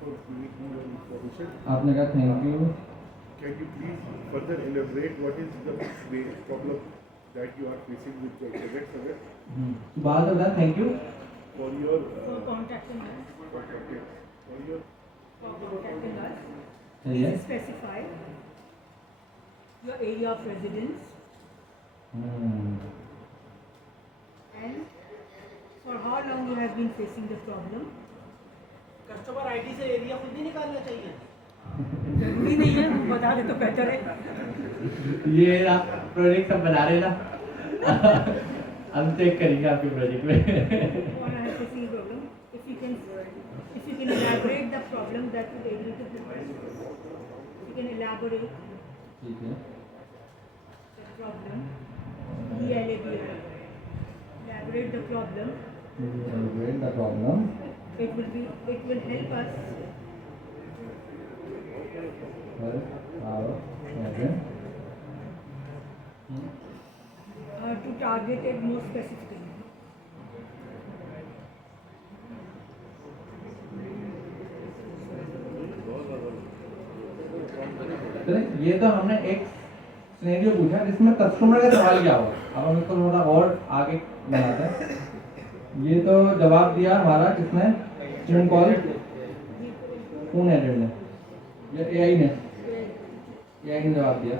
for giving more information. आपने कहा thank you. Can you please further elaborate what is the main problem that you are facing with your project, sir? बात हो रहा है. Thank you. For your for contacting us. for your For contacting us. Yes. Please specify your area of residence and for how long you have been facing the problem. Customer ID से area खुद ही निकालना चाहिए. जरूरी नहीं है, बता दे तो बेहतर है. ये ना प्रोजेक्ट सब बना रहे ना. हम चेक करेंगे आपके प्रोजेक्ट में. Or I have facing problem. If you can elaborate the problem that will able to you can elaborate ठीक है. the problem. Elaborate the problem. Elaborate the problem. It will help us Help our project. to target it more specifically. ये तो हमने एक scenario पूछा जिसमें customer का सवाल क्या होगा. अब हम इसको थोड़ा और आगे बनाते हैं. ये तो जवाब दिया हमारा किसने? फोन कॉल फोन एडेड ने या एआई ने जवाब दिया.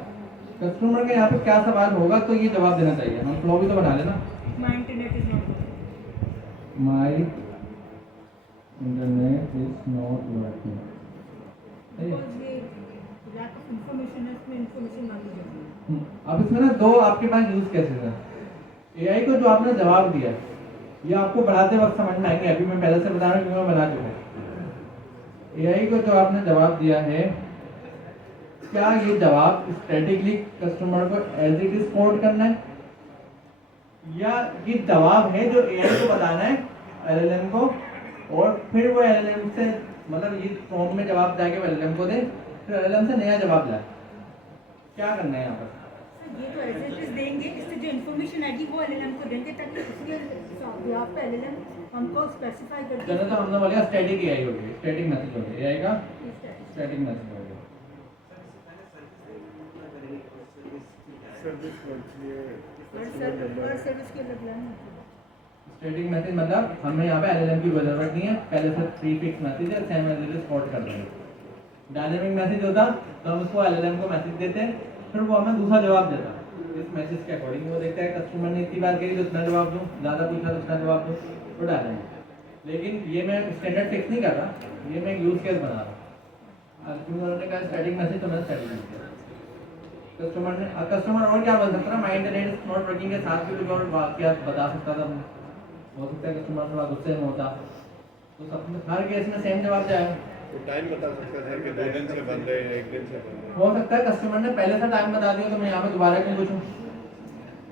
कस्टमर का यहाँ पे क्या सवाल होगा तो ये जवाब देना चाहिए. हम फ्लो भी तो बना लेना. My internet is not working. My internet is not working. Because we lack of information है, इसमें information मांगी जाती है. अब इसमें ना दो आपके पास यूज केसेस हैं. एआई को जो आपने जवाब दिया ये आपको बढ़ाते वक्त समझ में आएंगे. अभी मैं पहले से बता रहा हूँ क्योंकि मैं बना चुका हूँ. एआई को जो आपने जवाब दिया है क्या ये जवाब स्टैटिकली कस्टमर को एज इट इज कोड करना है या ये जवाब है जो एआई को बताना है एलएलएम को और फिर वो एलएलएम से मतलब ये प्रॉम्प्ट में जवाब जाके एलएलएम को दे फिर एलएलएम से नया जवाब लाए. क्या करना है यहाँ पर? ये तो एज इट इज देंगे, इससे जो इन्फॉर्मेशन आएगी वो एलएलएम को देंगे ताकि उसके यहाँ पे एलएलएम हमको स्पेसिफाई करके चलो तो हमने बोला स्टैटिक एआई हो गई. स्टैटिक मैसेज हो गया. एआई का स्टैटिक मैसेज हो गया. service monthly हर सर्विस के अलग लाइन होती है. स्टैटिक मैसेज मतलब हमें यहाँ पे एलएलएम की जरूरत नहीं है. पहले से प्रीफिक्स मैसेज है same as it is code कर देंगे. डायनेमिक मैसेज होता तो हम उसको एलएलएम को मैसेज देते फिर वो हमें दूसरा जवाब देता. इस मैसेज के अकॉर्डिंग वो देखता है कस्टमर ने इतनी बार कही तो उतना जवाब दूँ, ज़्यादा पूछा तो उतना जवाब दूँ तो डालेंगे. लेकिन ये मैं स्टैंडर्ड फिक्स नहीं कर रहा. ये मैं एक यूज केस बना रहा हूँ. उन्होंने कहा स्टैटिक मैसेज तो मैंने स्टैटिक मैसेज कस्टमर और क्या बोल सकता था? My internet is not working के साथ भी कुछ और वाक्य बता सकता था. हो सकता है कस्टमर थोड़ा गुस्से में होता तो सब हर केस में सेम जवाब जाएगा. तो टाइम बता सकता है कि 2 दिन से बंद है या 1 दिन से बंद है. हो सकता है कस्टमर ने पहले से टाइम बता दिया तो मैं यहाँ पे दोबारा क्यों पूछूं.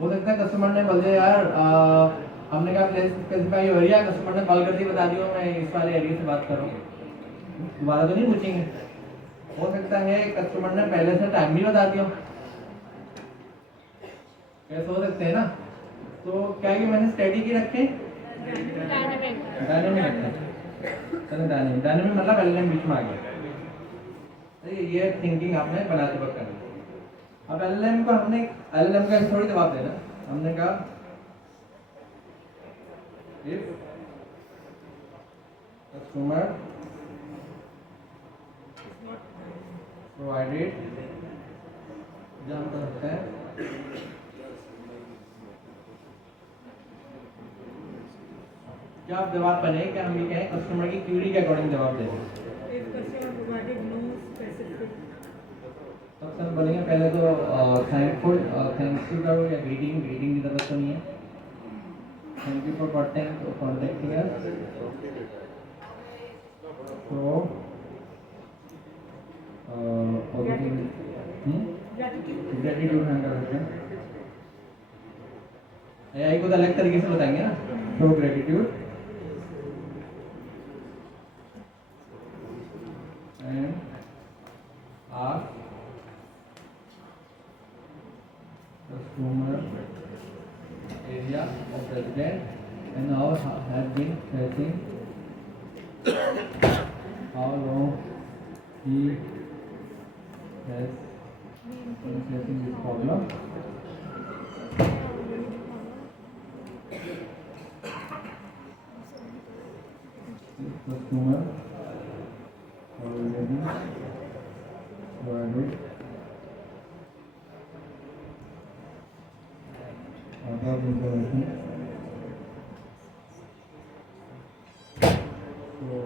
हो सकता है कस्टमर ने बोल दिया यार हमने कहा प्लेस स्पेसिफाई हो रही है, कस्टमर ने कॉल कर दी बता दिया मैं इस वाले एरिया से बात कर रहा हूँ, दोबारा तो नहीं पूछेंगे. हो सकता है कस्टमर ने पहले से टाइम भी बता दिया. कैसे हो सकते हैं ना. तो क्या कि मैंने स्टैटिक ही रखे डायनेमिक रखा. चलो डायनेमिक मतलब एलएलएम बीच में आ गया. ये थिंकिंग आपने बनाते वक्त करनी. अब एलएलएम को हमने एलएलएम का थोड़ी जवाब देना. हमने कहा इफ कस्टमर प्रोवाइडेड जहाँ कर सकते हैं क्या आप जवाब बने क्या हम ये कहें कस्टमर की क्यूरी के अकॉर्डिंग जवाब दें. If customer provided no specific सबसे बोलेंगे पहले तो थैंकफुल थैंक्यू करो या ग्रीटिंग की जरूरत तो नहीं है. थैंक यू फॉर कॉन्टेक्टिंग अस. तो ग्रेटिट्यूड हैंड कर सकते हैं. एआई को तो अलग तरीके से बताएंगे ना. तो gratitude and ask consumer area of resident and now have been facing how long he has been facing this problem. Customer already provided other information. So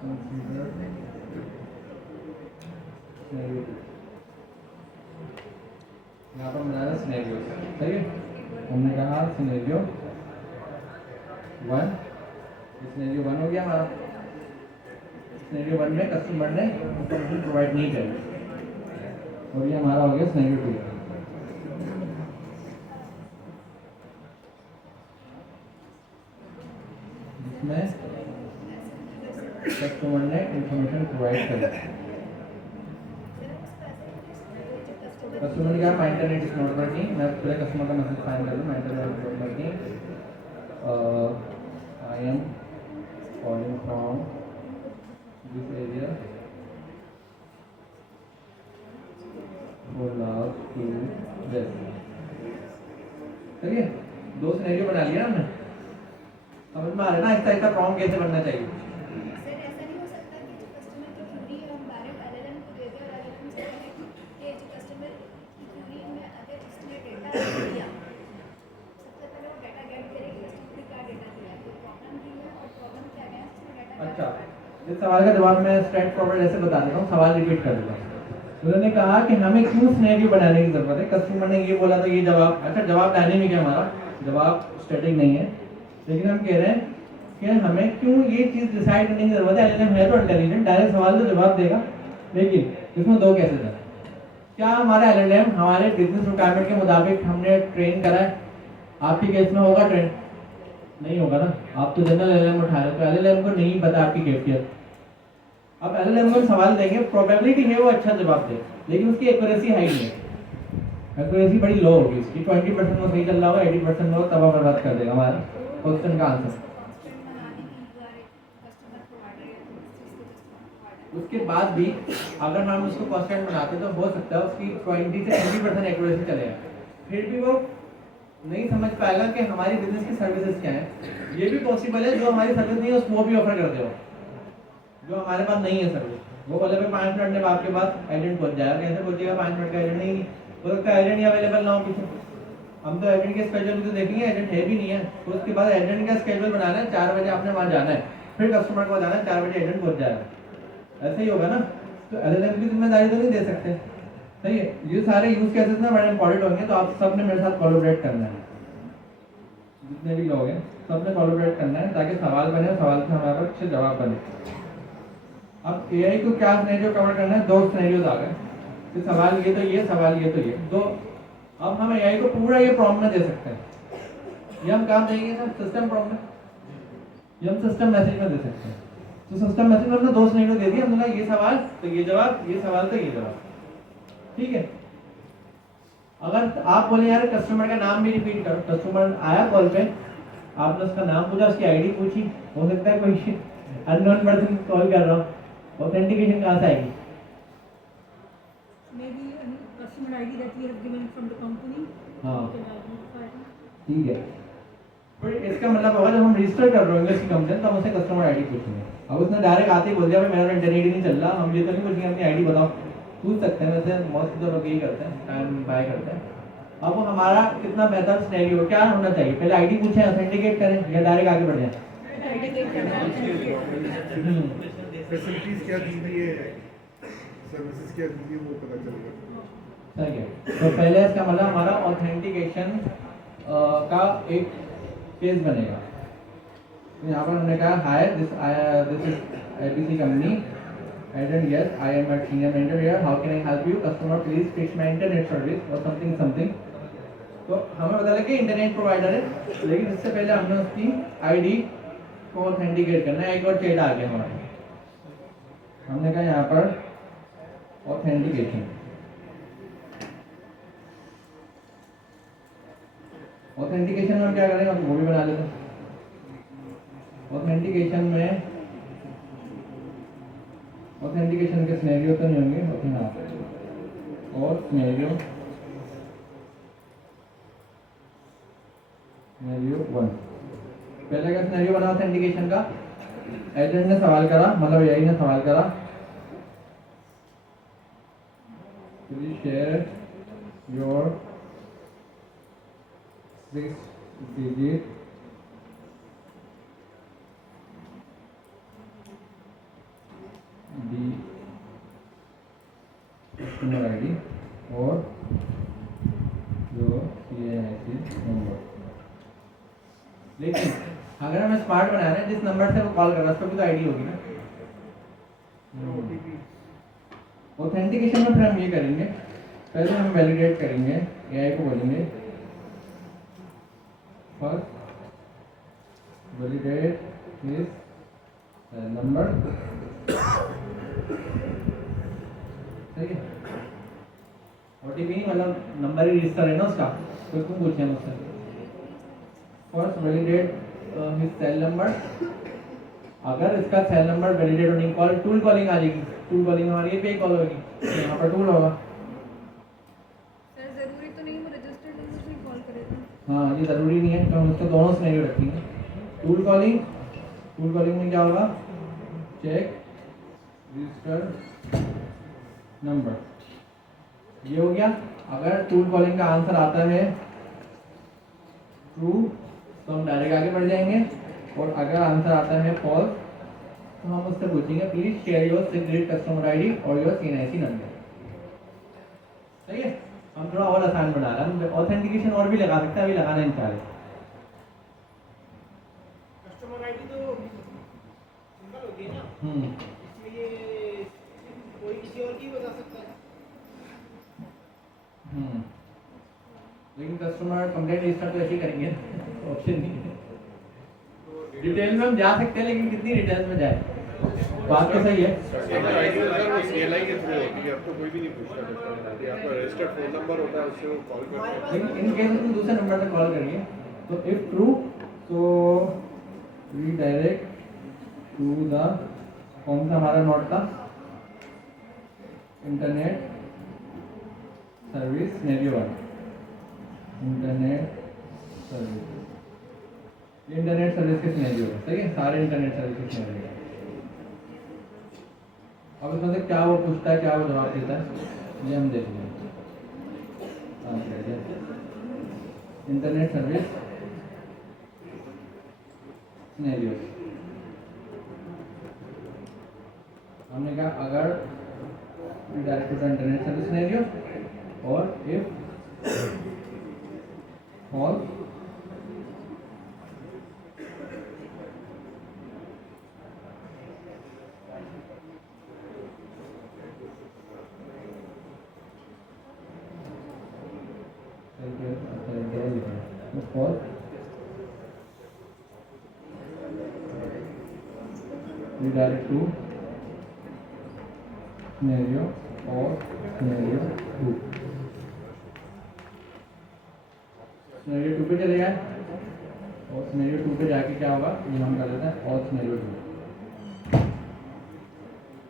consider scenario. यहाँ पर बनाना सिनेरियो, सही है। हमने कहा सिनेरियो 1, सिनेरियो 1 हो गया हमारा। Scenario 1 में कस्टमर ने इंफॉर्मेशन प्रोवाइड नहीं करी, और ये हमारा हो गया सिनेरियो 2। जिसमें कस्टमर ने इंफॉर्मेशन प्रोवाइड करी। कस्टमर ने कहा my internet is not working, मैं पहले कस्टमर का मैसेज फाइंड कर लूँ, my internet is not working, I am calling from this area for last 2 days. ठीक है, 2 सिनेरियो बना लिया हमने। समझ में आ रहा है ना ऐसा ऐसा प्रॉम्प्ट कैसे बनना चाहिए। सर ऐसा नहीं हो सकता कि जो कस्टमर की क्यूरी है हम डायरेक्ट एलएलएम को दे दें और एलएलएम से कहें कि जो कस्टमर की क्यूरी में अगर उसने डेटा दिया, सबसे पहले वो डेटा गेट करेगी कस्टमर ने क्या डेटा दिया, तो प्रॉब्लम दी है और प्रॉब्लम के अगेंस्ट उसने डेटा। अच्छा, इस सवाल का जवाब मैं स्ट्रेट फॉरवर्ड ऐसे बता देता हूँ, सवाल रिपीट कर दूंगा। उन्होंने कहा कि हमें क्यों सिनेरियो बनाने की जरूरत है। कस्टमर ने ये बोला तो ये जवाब, अच्छा जवाब डायनेमिक है हमारा, जवाब स्टैटिक नहीं है, लेकिन हम कह रहे हैं कि हमें क्यों ये चीज़ डिसाइड करने की जरूरत है। एलएलएम है तो इंटेलिजेंट, डायरेक्ट सवाल तो जवाब देगा, लेकिन इसमें 2 केसेस हैं। क्या हमारा एलएलएम हमारे बिजनेस रिक्वायरमेंट के मुताबिक हमने ट्रेन करा है? आपके केस में होगा ट्रेन? नहीं होगा ना, आप तो जनरल एलएलएम उठा रहे हो, तो एलएलएम को नहीं पता आपकी कैफियत। अब एलएलएम को सवाल देंगे, प्रोबेबिलिटी है वो अच्छा जवाब दे, लेकिन उसकी एक्यूरेसी हाई नहीं है, एक्यूरेसी बड़ी लो होगी उसकी। 20% में सही चल रहा होगा, 80% में वो तबाह बर्बाद कर देगा हमारा क्वेश्चन का आंसर। उसके बाद भी अगर हम उसको कांस्टेंट बनाते तो हो सकता है उसकी 20 से 80% एक्यूरेसी चलेगा, फिर भी वो नहीं समझ पाएगा कि हमारी बिजनेस की सर्विसेज क्या है। ये भी पॉसिबल है जो हमारी सर्विस नहीं है उसको भी ऑफर कर दे, जो हमारे पास नहीं है सर्विस, वो बोले भाई 5 मिनट में आपके पास एजेंट पहुंच जाएगा। कैसे पहुंचेगा? 5 मिनट का एजेंट नहीं हो सकता, एजेंट ही अवेलेबल ना हो पीछे। हम तो एजेंट के स्केड्यूल भी तो देखेंगे, एजेंट है भी नहीं है, तो उसके बाद एजेंट का स्केड्यूल बनाना है, 4 बजे आपने वहाँ जाना है, फिर कस्टमर को जाना है, 4 बजे एजेंट पहुंच जाएगा, ऐसे ही होगा ना। तो एलएलएम की जिम्मेदारी तो नहीं दे सकते, सही है। ये सारे यूज केसेस ना बड़े इंपॉर्टेंट होंगे, तो आप सबने मेरे साथ कोलैबोरेट करना है, जितने भी लोग हैं सबने कोलैबोरेट करना है, ताकि सवाल बने, सवाल से हमारे पास अच्छे जवाब बने। अब एआई को क्या सिनेरियो कवर करना है? 2 सिनेरियोज आ गए, तो सवाल ये तो ये, सवाल ये तो ये, 2। अब हम एआई को पूरा ये प्रॉम्प्ट में दे सकते हैं, ये हम काम देंगे ना सिस्टम प्रॉम्प्ट में, ये हम सिस्टम मैसेज में दे सकते हैं। तो सिस्टम मैसेज में हमने 2 सिनेरियो दे दिए, हमने कहा ये सवाल तो ये जवाब, ये सवाल तो ये जवाब, ठीक है। अगर आप बोले यार कस्टमर का नाम भी रिपीट करो, कस्टमर आया कॉल पे, आपने उसका नाम पूछा, उसकी आईडी पूछी, हो सकता है कोई अननोन पर्सन कॉल कर रहा हो, ऑथेंटिकेशन कहाँ से आएगी? Maybe a customer ID that we have given from the company. हाँ। You can identify it. ठीक है, फिर इसका मतलब होगा जब हम रजिस्टर कर रहे होंगे इसकी कंप्लेन, तब उसे कस्टमर आईडी पूछेंगे। अब उसने डायरेक्ट आते ही बोल दिया भाई मेरा इंटरनेट ही नहीं चल रहा, हम ये तो नहीं पूछेंगे अपनी आईडी बताओ, पूछ सकते हैं, वैसे मोस्ट तो लोग यही करते हैं, टाइम बाय करते हैं। अब हमारा कितना बेहतर सिनेरियो क्या होना चाहिए? पहले आईडी पूछें, ऑथेंटिकेट करें, या डायरेक्ट आगे बढ़ जाए? फैसिलिटीज क्या दी हुई है, सर्विसेज क्या दी हुई है, वो पता चलेगा। सही है, तो पहले इसका मतलब हमारा ऑथेंटिकेशन का एक पेज बनेगा। तो यहाँ पर हमने कहा hi this is ABC company agent, yes I am a senior manager here, how can I help you, customer please fix my internet service और समथिंग समथिंग। तो हमें पता लगा कि इंटरनेट प्रोवाइडर है, लेकिन इससे पहले हमने उसकी आईडी को ऑथेंटिकेट करना है। एक और चेट आ गया हमारे, हमने कहा यहाँ पर ऑथेंटिकेशन, ऑथेंटिकेशन में क्या करेंगे, वो भी बना लेते हैं। ऑथेंटिकेशन में ऑथेंटिकेशन के सिनेरियो तो नहीं होंगे, हाँ, और सिनेरियो 1। पहले का सिनेरियो बना ऑथेंटिकेशन का, एजेंट ने सवाल करा, मतलब एआई ने सवाल करा, please share your 6-digit customer ID और जो CNIC नंबर। लेकिन अगर हमें स्मार्ट बनाना है, जिस नंबर से वो कॉल कर रहा है उस पर भी तो आईडी होगी ना। ऑथेंटिकेशन में फिर हम ये करेंगे, पहले हम वैलिडेट करेंगे, एआई को बोलेंगे फर्स्ट वैलिडेट हिज नंबर, सही है। ओटीपी मतलब नंबर ही रजिस्टर है ना उसका, तो तुम पूछे मुझसे first validate his cell number. अगर इसका सेल नंबर वैलिडेट होने कॉल टूल कॉलिंग आ जाएगी, टूल कॉलिंग हमारी एपीआई कॉल होगी, यहाँ पर टूल होगा। सर ज़रूरी तो नहीं वो रजिस्टर्ड नंबर से कॉल करेगा? हाँ ये ज़रूरी नहीं है, तो हम उसको दोनों सिनेरियो रखेंगे। टूल कॉलिंग में क्या होगा, चेक रजिस्टर्ड नंबर, ये हो गया। अगर टूल कॉलिंग का आंसर आता है ट्रू तो हम डायरेक्ट आगे बढ़ जाएंगे, और अगर आंसर आता है फॉल्स तो हम उससे पूछेंगे please share your 6-digit customer ID और योर CNIC नंबर। सही है, हम थोड़ा और आसान बना रहे हैं, ऑथेंटिकेशन और भी लगा सकते हैं, अभी लगाना नहीं चाह रहे। कस्टमर आईडी तो सिंपल होगी ना, इसमें ये कोई किसी और की बता सकता है। लेकिन कस्टमर कंप्लेंट रजिस्टर तो ऐसे ही करेंगे, ऑप्शन नहीं है। डिटेल में हम जा सकते हैं, लेकिन कितनी डिटेल्स में जाए, बात तो सही है। CLI के थ्रू होती है, अब तो कोई भी नहीं पूछता कस्टमर आईडी, आपका रजिस्टर्ड फोन नंबर होता है, उससे वो कॉल करते हैं। लेकिन इन केस तुम दूसरे नंबर से कॉल करिए तो इफ ट्रू तो रीडायरेक्ट टू द, कौन सा हमारा नोट था, internet service scenario 1, internet service, ये इंटरनेट सर्विस के सिनेरियो है, सही है, सारे इंटरनेट सर्विस के सिनेरियो। अब इसमें से क्या वो पूछता है, क्या वो जवाब देता है, ये हम देख लेंगे। इंटरनेट सर्विस सिनेरियो, हमने कहा अगर direct to the internet service scenario और if false false redirect to scenario or scenario 2, scenario 2 पे चले जाए और scenario 2 पे जाके क्या होगा, ये हम कर देते हैं और scenario 2,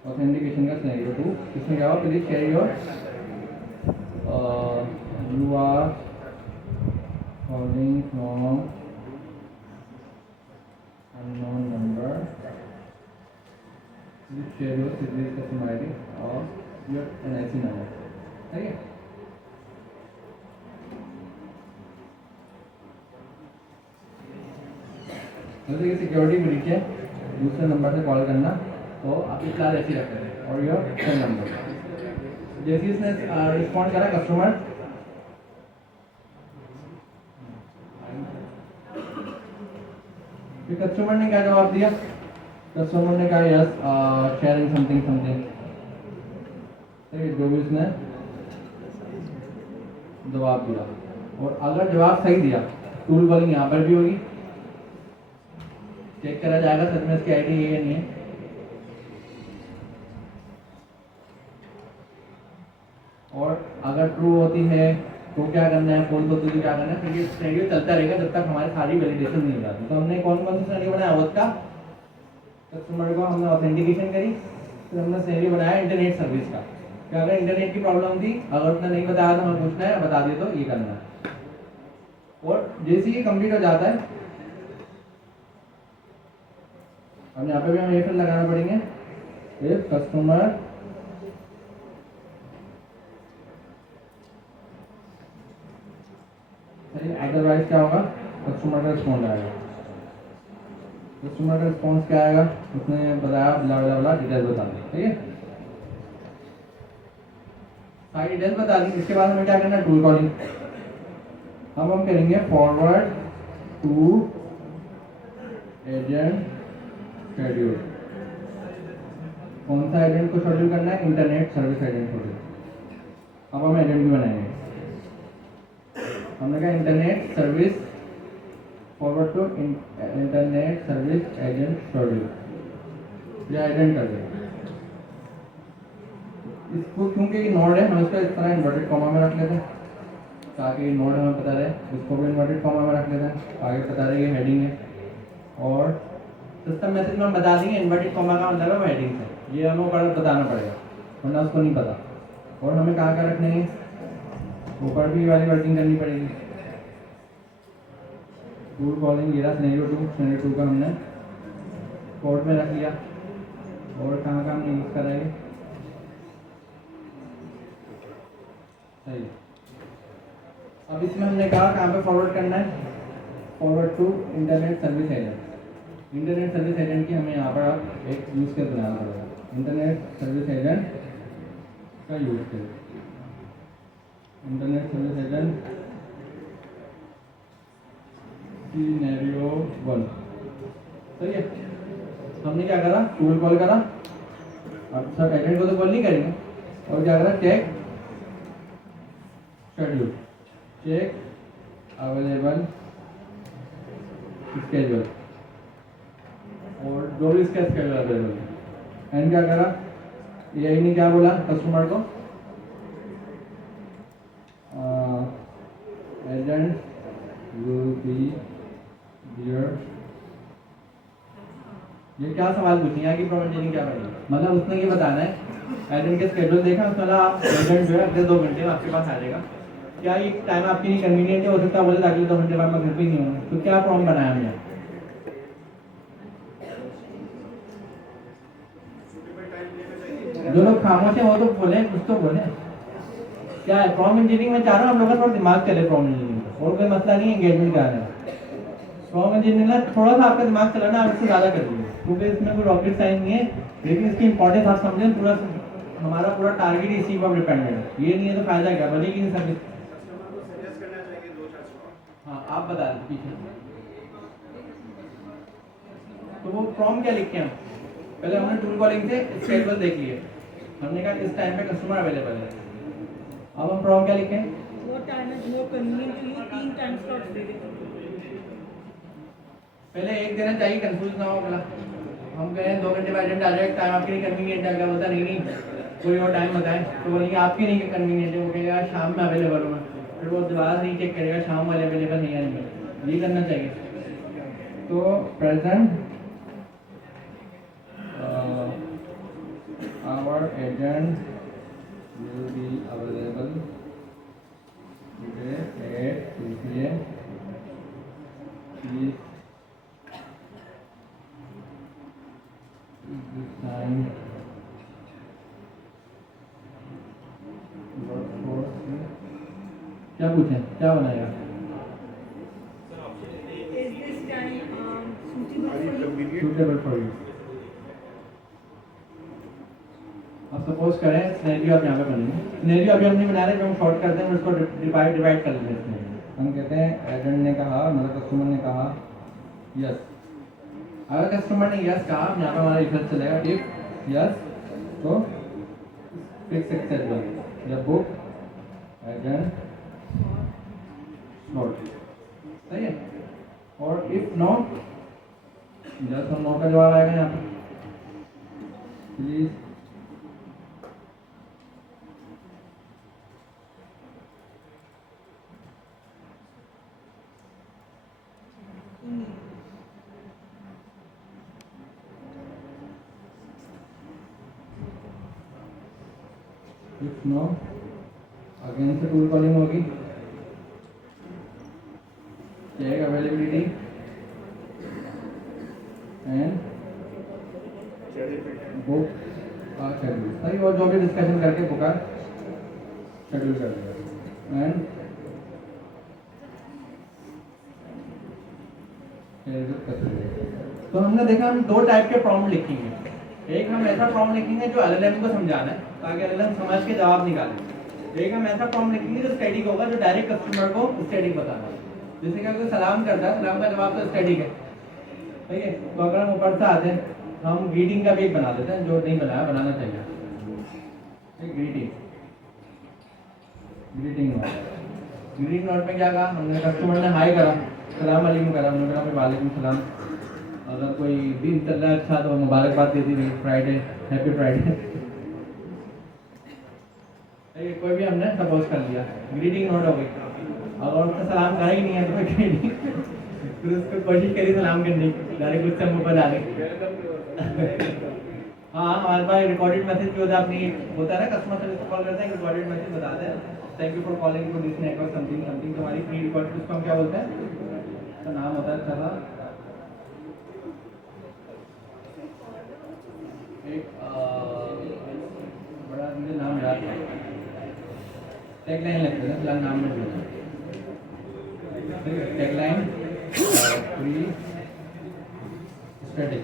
ऑथेंटिकेशन का scenario 2, इसमें क्या होगा, please share your you are calling from unknown number, please share your CVV customer ID or your NIC number, ठीक है। जैसे कि सिक्योरिटी ब्रीच है, दूसरे नंबर से कॉल करना, तो आप इस क्लास ऐसी रखते हैं और योर सेल नंबर। जैसे इसने रिस्पॉन्ड करा कस्टमर, कस्टमर ने क्या जवाब दिया, कस्टमर ने कहा यस शेयरिंग समथिंग समथिंग, जो भी उसने जवाब दिया। और अगर जवाब सही दिया टूल कॉलिंग यहाँ पर भी होगी, चेक करा जाएगा सच में इसकी आईडी है या नहीं है। और अगर ट्रू होती है तो क्या करना है, फॉल्स होती है तो क्या करना है, फिर ये सिनेरियो चलता रहेगा जब तक हमारी सारी वैलिडेशन नहीं हो जाती। तो हमने कौन कौन सा सिनेरियो बनाया, उसका कस्टमर को हमने ऑथेंटिकेशन करी, फिर हमने सिनेरियो बनाया इंटरनेट सर्विस का कि अगर इंटरनेट की प्रॉब्लम थी, अगर उसने नहीं बताया तो हमें पूछना है, बता दिए तो ये करना है। और जैसे ही कंप्लीट हो जाता है, अब यहाँ पे भी हमें ये फिर लगाना पड़ेंगे इफ कस्टमर सही, अदरवाइज क्या होगा, कस्टमर का रिस्पॉन्ड आएगा। कस्टमर का रिस्पॉन्स क्या आएगा, उसने बताया ब्ला ब्ला ब्ला, डिटेल्स बता दी, ठीक है, सारी डिटेल्स बता दी। इसके बाद हमें क्या करना है, टूल कॉलिंग। अब हम करेंगे फॉरवर्ड टू एजेंट शेड्यूल। कौन सा एजेंट को शेड्यूल करना है, इंटरनेट सर्विस एजेंट को। अब हम एजेंट भी बनाएंगे, हमने कहा internet service forward to internet service agent schedule, या एजेंट कर देंगे इसको, क्योंकि ये नोड है हम इसको इस तरह इन्वर्टेड कॉमा में रख लेते हैं ताकि नोड हमें पता रहे। इसको भी इन्वर्टेड कॉमा में रख लेते हैं, आगे पता रहे ये हेडिंग है। और सिस्टम मैसेज में हम बता देंगे इन्वर्टेड कॉमा का मतलब है वो हेडिंग है, ये हमें ऊपर बताना पड़ेगा वरना उसको नहीं पता। और हमें कहाँ कहाँ रखने हैं, ऊपर भी वाली वर्किंग करनी पड़ेगी। टूल कॉलिंग, ये रहा सिनेरियो 2 का हमने कोड में रख लिया। और कहाँ कहाँ हमने यूज़ करा है, सही। अब इसमें हमने कहा कहाँ पे फॉरवर्ड करना है, forward to internet service agent. Internet service agent की हमें यहाँ पर एक यूज़ केस बनाना पड़ेगा, इंटरनेट सर्विस एजेंट का use case. Internet service agent scenario 1, सही है। हमने क्या करा, टूल कॉल करा, अब सब एजेंट को तो कॉल नहीं करेंगे, और क्या करा, check schedule, check available schedule, और जो भी इसका स्केड्यूल अवेलेबल है। एंड क्या करा, यही ने क्या बोला कस्टमर को, एजेंट विल बी हियर। ये क्या सवाल पूछेंगे, यहाँ की प्रॉब्लम क्या बनी, मतलब उसने ये बताना है एजेंट के स्केड्यूल देखा, उसमें आप एजेंट जो है अगले 2 घंटे में आपके पास आ जाएगा। क्या ये टाइम आपके लिए कन्वीनियंट है, हो सकता है बोले अगले 2 घंटे बाद मैं घर पे नहीं हूँ, तो क्या प्रॉब्लम बनाया हमने। जो लोग खामोश है वो तो बोले, कुछ तो बोले। क्या है प्रॉब्लम इंजीनियरिंग में चाह रहा हूँ हम लोग का थोड़ा दिमाग चले प्रॉब्लम इंजीनियरिंग, और कोई मसला नहीं है एंगेजमेंट का है। प्रॉब्लम इंजीनियरिंग में थोड़ा सा आपका दिमाग चलाना, आप इससे ज़्यादा कर दीजिए, क्योंकि इसमें कोई रॉकेट साइंस नहीं है, लेकिन इसकी इंपॉर्टेंस आप समझें। पूरा हमारा पूरा टारगेट इसी पर डिपेंडेंट है, ये नहीं है तो फायदा क्या, भले की नहीं सर्विस। हाँ आप बता दें पीछे, तो वो प्रॉम्प्ट क्या लिखे हम, पहले हमने टूल कॉलिंग से स्केड्यूल देख लिए, हमने कहा इस टाइम पे कस्टमर अवेलेबल है। अब हम प्रॉम्प्ट क्या लिखें, What time is more convenient to you? 3 time slots दे देते हैं। पहले एक देना चाहिए, कंफ्यूज ना हो। बोला हम कहें 2 घंटे बाद एजेंट आ जाए, टाइम आपके लिए कन्वीनियंट है, क्या बोलता नहीं कोई और टाइम बताएं, तो बोलेंगे आपके नहीं कन्वीनियंट है, वो कहेगा शाम में अवेलेबल हूँ, फिर वो दोबारा नहीं चेक करेगा शाम वाले अवेलेबल है या नहीं, ये करना चाहिए। तो present our agent will be available today at 2 PM. Please this time workforce क्या पूछें, क्या बनाएगा, Is this time suitable Are you for you? convenient? suitable for you। अब सपोज करें सिनेरियो आप यहाँ पे बनेंगे, सिनेरियो अभी हम नहीं बना रहे, जब हम शॉर्ट करते हैं उसको डिवाइड कर लेते हैं। हम कहते हैं एजेंट ने कहा, मतलब कस्टमर ने कहा यस। अगर कस्टमर ने यस कहा, यहाँ पे हमारा इफेक्ट चलेगा, इफ यस तो फिक्स एक्सेप्टेबल या बुक एजेंट नोट, सही है। और इफ नो, यस और नो का जवाब आएगा यहाँ पे, प्लीज इफ नो अगेन से टूल कॉलिंग होगी, check availability and book schedule. सही, और जो भी डिस्कशन करके बुक शेड्यूल कर देगा एंड तो हमने देखा हम दो टाइप के प्रॉम्प्ट लिखेंगे। एक हम ऐसा प्रॉम्प्ट लिखेंगे जो एलएलएम को समझाना है ताकि एलएलएम समझ के जवाब निकाले। एक हम ऐसा प्रॉम्प्ट लिखेंगे जो स्टैटिक होगा, जो डायरेक्ट कस्टमर को स्टैटिक बताना है। जैसे कि अगर सलाम करता है, सलाम का जवाब तो स्टैटिक है, ठीक है। तो अगर हम ऊपर से आते हैं हम ग्रीटिंग का भी एक बना देते हैं, जो नहीं बनाया बनाना चाहिए। ग्रीटिंग ग्रीटिंग नोट में क्या कहा हमने, कस्टमर ने हाई करा, सलाम वालेकुम करा, हमने कहा भाई वालेकुम सलाम। अगर कोई दिन चल रहा है अच्छा तो मुबारकबाद दे दी, फ्राइडे, हैप्पी फ्राइडे। कोई भी हमने सपोज कर लिया, ग्रीटिंग नोट हो गई। अगर उसने सलाम करा ही नहीं है तो ग्रीटिंग फिर उसको कोशिश करी सलाम करने की, डायरेक्ट उससे मुंह पर डाले। हाँ, हमारे पास रिकॉर्डेड मैसेज भी होता है, अपनी होता है ना, कस्टमर सर्विस को कॉल करते हैं, रिकॉर्डेड मैसेज बताते हैं, thank you for calling to this network something something. तुम्हारी फ्री रिकॉर्ड, उसको हम क्या बोलते हैं, उसका नाम होता है अच्छा सा एक बड़ा, मुझे नाम याद है, टैगलाइन लगता है, फिलहाल नाम में टैगलाइन फ्री स्टैटिक।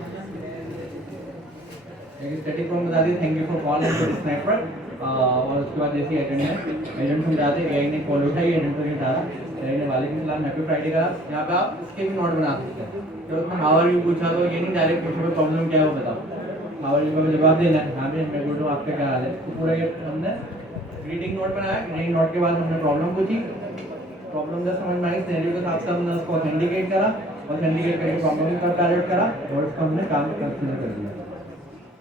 एक स्टैटिक फॉर्म बता दी, thank you for calling to this network. और उसके बाद जैसे एजेंट समझाते, एआई ने कॉल उठाई, एजेंट को उठाया, एआई ने वालेकुम सलाम हैप्पी फ्राइडे का। यहाँ पे आप इसके भी नोट बना सकते हैं। तो उसमें हाउ आर यू पूछा तो ये नहीं डायरेक्ट पूछो प्रॉब्लम क्या है वो बताओ, हाउ आर यू का जवाब देना है, हाँ भी मैं बोल रहा हूँ आपका क्या हाल है। तो पूरा ये हमने ग्रीटिंग नोट बनाया। ग्रीटिंग नोट के बाद हमने प्रॉब्लम पूछी, प्रॉब्लम जब समझ में आई सिनेरियो के साथ साथ हमने उसको ऑथेंटिकेट करा, ऑथेंटिकेट करके प्रॉब्लम का टारगेट करा और उसको हमने काम कर दिया।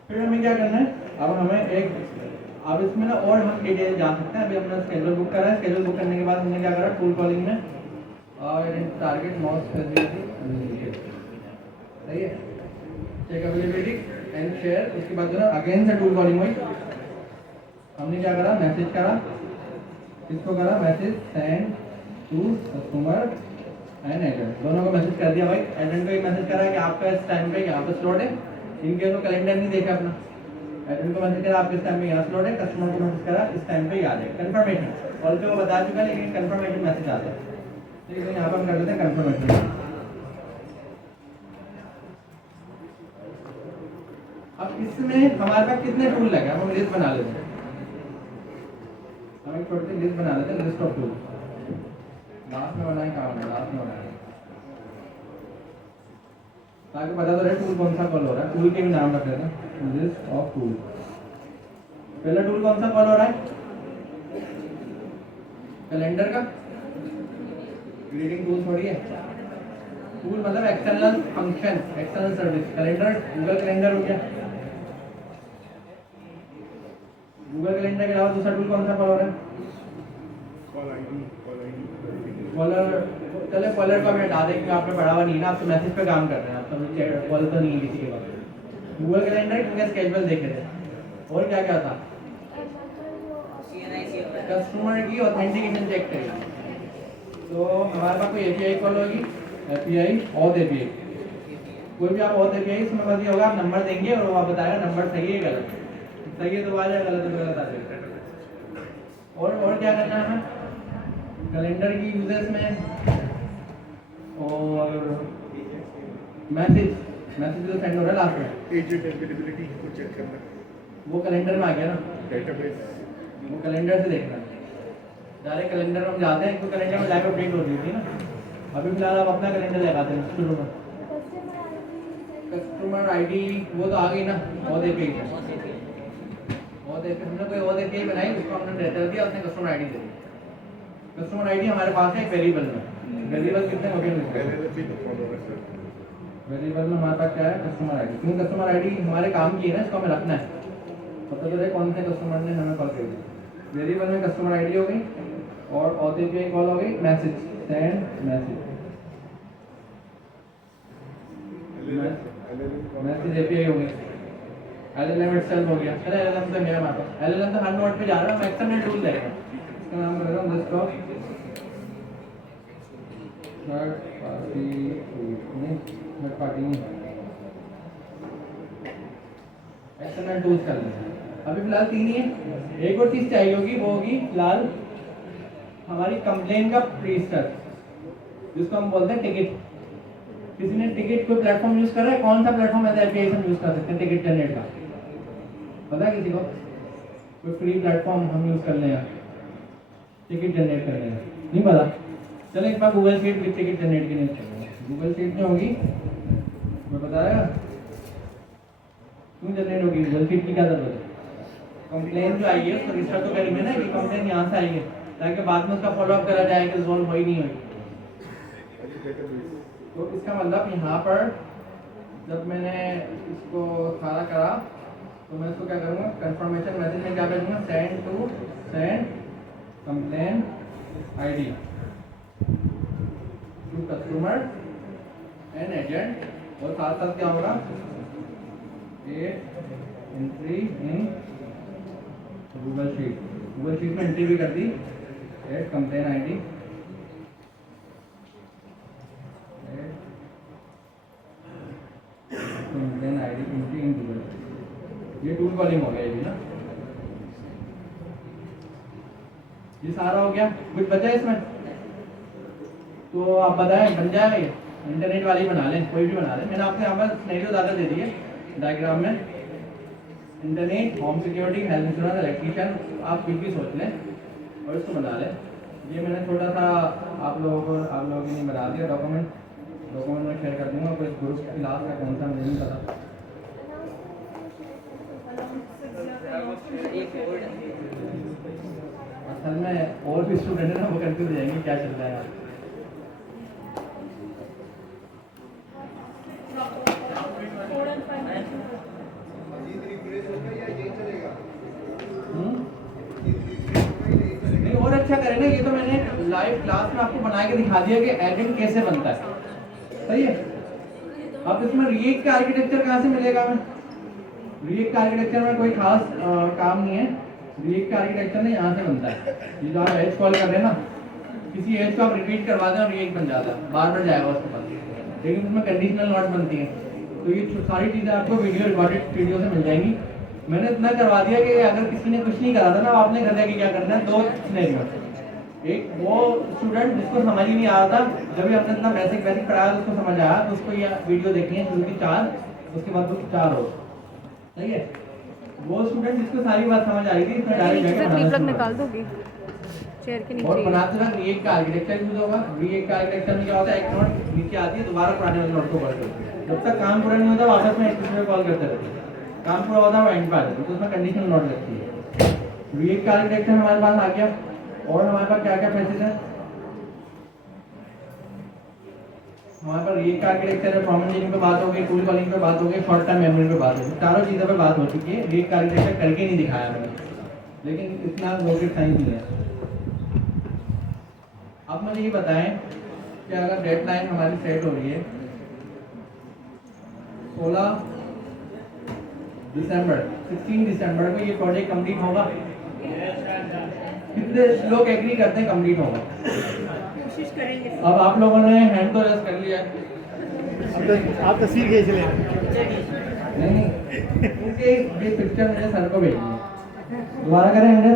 फिर हमें क्या करना है, अब हमें एक, अब इसमें ना और हम डिटेल जा सकते हैं। अभी हमने स्केड्यूल बुक करा है, स्केड्यूल बुक करने के बाद हमने क्या करा, टूल कॉलिंग में और टारगेट मॉस स्पेसिफिसिटी, सही है, चेक अवेलेबिलिटी एंड शेयर। उसके बाद जो है अगेन से टूल कॉलिंग हुई, हमने क्या करा, मैसेज करा, किसको करा, message send to customer and agent, दोनों को मैसेज कर दिया भाई। एजेंट को एक मैसेज करा कि आपका इस टाइम पे यहाँ पर स्लॉट है, इनके तो कैलेंडर नहीं देखा अपना, एजेंट को मैसेज करा आपके इस टाइम पे यहाँ स्लॉट है, कस्टमर को मैसेज करा इस टाइम पे याद है, कंफर्मेशन। कॉल पे वो बता चुका लेकिन कंफर्मेशन मैसेज आता है, ठीक है। यहाँ पर हम कर देते हैं कंफर्मेशन। अब इसमें हमारे पास कितने टूल लगे, हम लिस्ट बना लेते हैं, हम एक छोटी सी लिस्ट बना लेते हैं, लिस्ट ऑफ टूल। लास्ट में बनाए, कहाँ बनाए, लास्ट में बनाए, ताकि पता तो रहे टूल कौन सा कॉल हो रहा है। टूल के भी नाम रख देते हैं, लिस्ट ऑफ टूल। पहला टूल कौन सा कॉल हो रहा है, कैलेंडर का। ग्रीटिंग टूल थोड़ी है, टूल मतलब external function, external service. Calendar Google calendar हो गया, गूगल कैलेंडर के अलावा दूसरा टूल कौन सा कॉल हो रहा है, कॉलर। चले कॉलर का मैं हटा दें क्योंकि आपने पढ़ा हुआ नहीं ना, आप तो मैसेज पे काम कर रहे हैं, आप तो कॉल तो नहीं है किसी के पास। गूगल कैलेंडर क्योंकि स्केड्यूल देखे थे, और क्या क्या था, कस्टमर की ऑथेंटिकेशन चेक करेगी। तो हमारे पास कोई एपीआई कॉल होगी, एपीआई ऑथ एपीआई, कोई भी आप ऑथ एपीआई, इसमें बस ये होगा आप नंबर देंगे और वो आप बताएगा नंबर सही है गलत, सही है तो आ जाएगा, गलत है तो गलत आ जाएगा। और क्या करना है हमें कैलेंडर की यूजर्स में, और मैसेज जो सेंड हो रहा है लास्ट में, एजेंट अवेलेबिलिटी को चेक करना, वो कैलेंडर में आ गया ना, डेटाबेस, वो कैलेंडर से देखना। डायरेक्ट कैलेंडर में हम जाते हैं, क्योंकि कैलेंडर में लाइव अपडेट होती थी ना। अभी फिलहाल आप अपना कैलेंडर लगाते हैं शुरू में, कस्टमर आईडी वो तो आ गई ना, और देखिए हमने कोई और देखिए बनाई, उसको हमने डेटा दिया, उसने कस्टमर आईडी दे दी। कस्टमर आईडी हमारे पास है एक वेरिएबल में, वेरिएबल कितने हो गए, वेरिएबल में हमारे पास क्या है, कस्टमर आईडी। क्यों कस्टमर आईडी हमारे काम की है ना, इसको हमें रखना है, पता चले कौन से कस्टमर ने हमें कॉल करी। वेरिएबल में कस्टमर आईडी हो गई और ऑथ एपीआई कॉल हो गई, मैसेज सेंड मैसेज एपीआई हो गई। LLM itself हो गया। चलो LLM तो मेरा मापा, LLM तो हर नोड पे जा रहा है, मैं एक्सटर्नल टूल देगा। इसका नाम कर रहा हूँ डेस्कटॉप थर्ड पार्टी नहीं, एक्सटर्नल टूल्स कर लेते हैं। अभी फिलहाल 3 ही है। एक और चीज़ चाहिए होगी, वो होगी फिलहाल हमारी कंप्लेन का रजिस्टर, जिसको हम बोलते हैं टिकट। किसी ने टिकट कोई प्लेटफॉर्म यूज़ कर रहा है, कौन सा प्लेटफॉर्म ऐसा एप्लीकेशन हम यूज़ कर सकते हैं टिकट जनरेट का? पता है किसी को? कोई फ्री प्लेटफॉर्म हम यूज़ कर लें टिकट जनरेट कर लें? नहीं पता? चलो एक बार Google sheet with ticket generate की नहीं चलेगा। गूगल शीट में होगी, मैं बताया क्यों जनरेट होगी गूगल शीट की, क्या जरूरत है? कंप्लेन जो आई है उसको रजिस्टर तो करेंगे ना कि कंप्लेन यहाँ से आई है, ताकि बाद में उसका फॉलोअप करा जाए कि रिजॉल्व हो ही नहीं हुई। तो इसका मतलब यहाँ पर जब मैंने इसको सारा करा तो मैं इसको क्या करूँगा, कंफर्मेशन मैसेज में क्या भेजूँगा, send complain ID to customer and agent, और साथ साथ क्या होगा, एंट्री इन गूगल शीट में एंट्री भी कर दी, add complain ID, complain ID entry in Google. ये टूल कॉलिंग हो गया ये भी ना, ये सारा हो गया। कुछ बचा है इसमें? तो आप बताएं, बन जाएगा ये? इंटरनेट वाली बना लें, कोई भी बना लें। मैंने आपको यहाँ पर सिनेरियो ज़्यादा दे दिए डायग्राम में, internet, home security, health insurance, electrician, आप कुछ भी सोच लें और इसको बना लें। ये मैंने थोड़ा सा आप लोगों के लिए बना दिया डॉक्यूमेंट में शेयर कर दूँगा। कोई ग्रुप क्लास का कौन सा मुझे नहीं पता। असल में और भी स्टूडेंट है ना, वो कंफ्यूज हो जाएंगे क्या चल रहा है। नहीं और अच्छा करें ना, ये तो मैंने लाइव क्लास में आपको बना के दिखा दिया कि एजेंट कैसे बनता है, सही है। अब इसमें रिएक्ट का आर्किटेक्चर कहाँ से मिलेगा? हमें रिएक्ट का आर्किटेक्चर में कोई खास काम नहीं है। रिएक्ट का आर्किटेक्चर ना यहाँ से बनता है। ये जो आप एज कॉल कर रहे हैं ना, किसी एज को आप रिपीट करवा दें और रिएक्ट बन जाता है, बार बार जाएगा उसके पास, लेकिन उसमें कंडीशनल नॉट बनती है। तो ये सारी चीज़ें आपको वीडियो रिकॉर्डेड वीडियो से मिल जाएंगी। मैंने इतना करवा दिया कि अगर किसी ने कुछ नहीं करा था ना, आपने घर जाके क्या करना है, 2 सिनेरियो। एक वो स्टूडेंट जिसको समझ ही नहीं आ रहा था, जब भी हमने इतना बेसिक पढ़ाया तो उसको समझ आया, तो उसको ये वीडियो देखनी है शुरू की 4, उसके बाद 4 हो, सही है। वो स्टूडेंट जिसको सारी बात समझ आ रही थी, इसमें डायरेक्ट जाके निकाल दोगे चेयर के और बनाते वक्त रिएक्ट का आर्किटेक्चर यूज होगा। रिएक्ट का आर्किटेक्चर में क्या होता है, एक नोट नीचे आती है, दोबारा पुराने वाले नोट को पढ़ करते हैं। जब तक काम पूरा नहीं होता वापस में एक दूसरे को कॉल करते रहते हैं, काम पूरा होता है वो एंड पे आ जाता है, तो उसमें कंडीशनल नोट लगती है। रिएक्ट का आर्किटेक्चर हमारे पास आ गया। और हमारे पास क्या क्या पैसेज है, हमारे पास रिएक्ट का आर्किटेक्चर है, प्रॉब्लम इंजीनियरिंग पे बात हो गई, टूल कॉलिंग पे बात हो गई, शॉर्ट टर्म मेमोरी पे बात हो गई, चारों चीज़ों पे बात हो चुकी है। रिएक्ट का आर्किटेक्चर करके नहीं दिखाया मैंने, लेकिन इतना रॉकेट साइंस नहीं है। अब मुझे ये बताएं कि अगर डेडलाइन हमारी सेट हो रही है 16 दिसंबर को, ये प्रोजेक्ट कंप्लीट होगा? कितने लोग एग्री करते हैं कंप्लीट होगा? कोशिश करेंगे। अब आप लोगों ने हैंड तो रेस कर लिया, आप तस्वीर खींच लें। नहीं इनके ये पिक्चर मुझे सर को भेजनी है, दोबारा करें हैंड।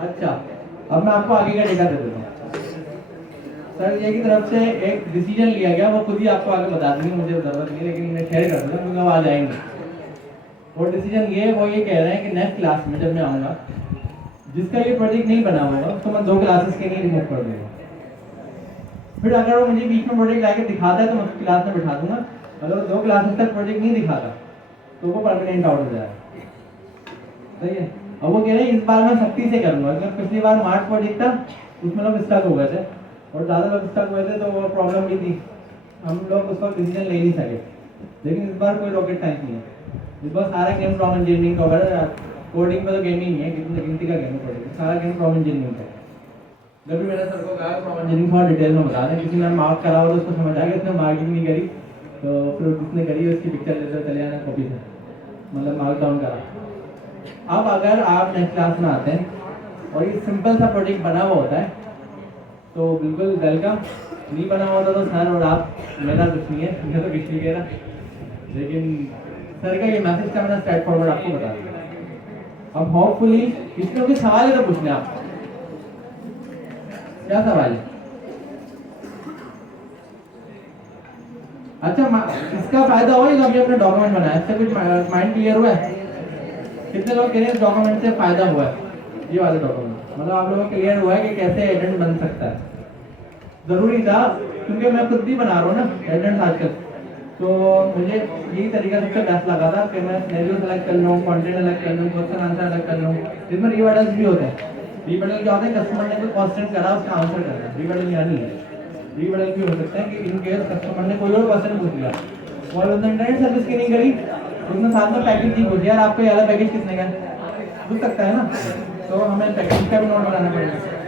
अच्छा, अब मैं आपको आगे का डेटा दे देता हूँ। सर ये की तरफ से एक डिसीजन लिया गया, वो खुद ही आपको आगे बता देंगे, मुझे जरूरत नहीं, लेकिन मैं शेयर कर दूँगा क्योंकि वो आ जाएंगे। और डिसीजन वो ये कह रहे हैं कि नेक्स्ट क्लास में जब मैं आऊँगा, जिसका ये प्रोजेक्ट नहीं बना होगा तो मैं 2 क्लासेस के लिए रिमूव कर दूँगा। फिर अगर वो मुझे बीच में प्रोजेक्ट लाके दिखाता है तो मैं उस क्लास में बिठा दूंगा। अगर 2 क्लासेस तक प्रोजेक्ट नहीं दिखाता तो वो परमानेंट आउट हो जाएगा, सही है। अब वो कह रहे हैं इस बार मैं सख्ती से करूँगा, क्योंकि पिछली बार मार्च प्रोजेक्ट था, उसमें लोग स्टक हो गए थे और ज़्यादा लोग स्टक हुए थे, तो वो प्रॉब्लम भी थी, हम लोग उस वक्त डिसीजन ले नहीं सके। लेकिन इस बार कोई रॉकेट साइंस नहीं है, इस बार सारा गेम प्रॉब्लम इंजीनियरिंग का होगा। कोडिंग में तो गेम ही नहीं है, गिनती का गेम है, सारा गेम प्रॉब्लम इंजीनियरिंग का। जब भी मैंने सर को कहा प्रॉब्लम इंजीनियरिंग थोड़ा डिटेल में बता दें, किसी ने मार्क करा हो तो उसको समझ आएगा, इसने मार्किंग नहीं करी तो फिर जिसने करी उसकी पिक्चर लेते चले जाना कॉपी से, मतलब मार्क डाउन करा। अब अगर आप नेक्स्ट क्लास में आते हैं और ये सिंपल सा प्रोजेक्ट बना हुआ होता है तो बिल्कुल वेलकम, नहीं बना हुआ होता तो सर और आप, मेरा कुछ नहीं है, मैं तो कुछ नहीं कह रहा, लेकिन सर का ये मैसेज था, मैंने स्ट्रेट फॉरवर्ड आपको बता दिया। अब होपफुली इसमें कोई सवाल है तो पूछने आप, क्या सवाल है? अच्छा, इसका फायदा हुआ जो अभी आपने डॉक्यूमेंट बनाया, इससे कुछ माइंड क्लियर हुआ है? कितने लोग कह रहे हैं डॉक्यूमेंट से फायदा हुआ है? ये वाले डॉक्यूमेंट मतलब आप लोगों को क्लियर हुआ है कि कैसे एजेंट बन सकता है। जरूरी था क्योंकि मैं खुद भी बना रहा हूँ ना एजेंट आजकल, तो मुझे यही तरीका सबसे बेस्ट लगा था कि मैं सिनेरियो सेलेक्ट कर लूँ, कंटेंट अलग कर लूँ, क्वेश्चन आंसर अलग कर लूँ, जिसमें रीबटल्स भी होते हैं। रीबटल क्या होता है? कस्टमर ने कोई क्वेश्चन करा उसका आंसर करना, रीबटल यहाँ नहीं है। रीबटल भी हो सकता है कि इन केस कस्टमर ने कोई और क्वेश्चन पूछ लिया और उसने इंटरनेट सर्विस की नहीं करी, उसने साथ में पैकेज की पूछ यार आपको ये वाला पैकेज कितने का है, पूछ सकता है ना, तो हमें पैकेज का भी नोट बनाना पड़ेगा।